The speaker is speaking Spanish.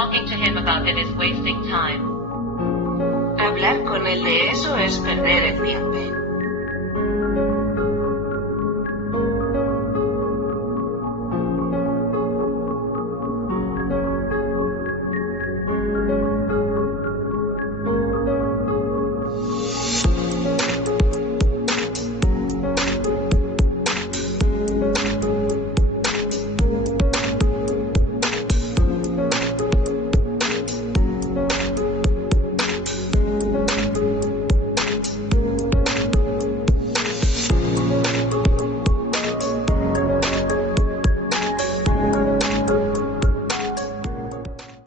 Talking to him about it is wasting time. Hablar con él de eso es perder el tiempo.